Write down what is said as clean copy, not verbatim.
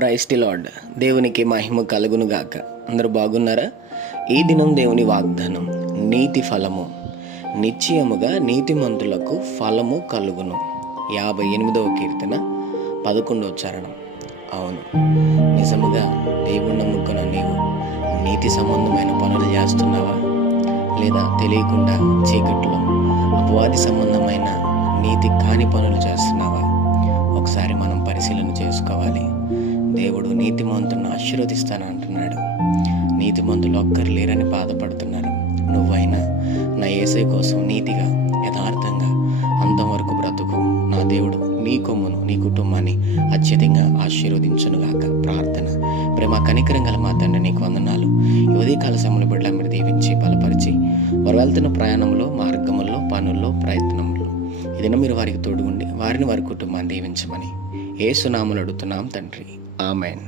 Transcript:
Praise the lord. దేవునికి మహిమ కలుగునుగాక. అందరూ బాగున్నారా? ఈ దినం దేవుని వాగ్దానం, నీతి ఫలము నిశ్చయముగా నీతిమంతులకు ఫలము కలుగును. 58వ కీర్తన 11వ చరణం. అవును, నిజముగా దేవుని నమ్ముకున్న నీవు నీతి సంబంధమైన పనులు చేస్తున్నావా? లేదా తెలియకుండా చీకట్లో అపవాది సంబంధమైన నీతి కాని పనులు చేస్తున్నావా? ఒకసారి మనం పరిశీలన చేసుకోవాలి. దేవుడు నీతిమంతులను ఆశీర్వదిస్తానంటున్నాడు. నీతిమంతులు ఒక్కరు లేరని బాధపడుతున్నారు. నువ్వైనా నా యేసయ్య కోసం నీతిగా యథార్థంగా అంతం వరకు బ్రతుకు. నా దేవుడు నీ కొమ్మును నీ కుటుంబాన్ని అత్యధికంగా ఆశీర్వదించునుగాక. ప్రార్థన. ప్రేమ కనికరం గల మా తండ్రి, నీకు వందనాలు. ఈ ఉదయకాల సమయంలో బిడ్డల మీరు దీవించి బలపరిచి వారు వెళ్తున్న ప్రయాణంలో, మార్గముల్లో, పనుల్లో, ప్రయత్నంలో ఈ దినం మీరు వారికి తోడుగుండి వారిని వారి కుటుంబాన్ని దీవించమని యేసు నామములో అడుగుతున్నాం తండ్రి. ఆమెన్.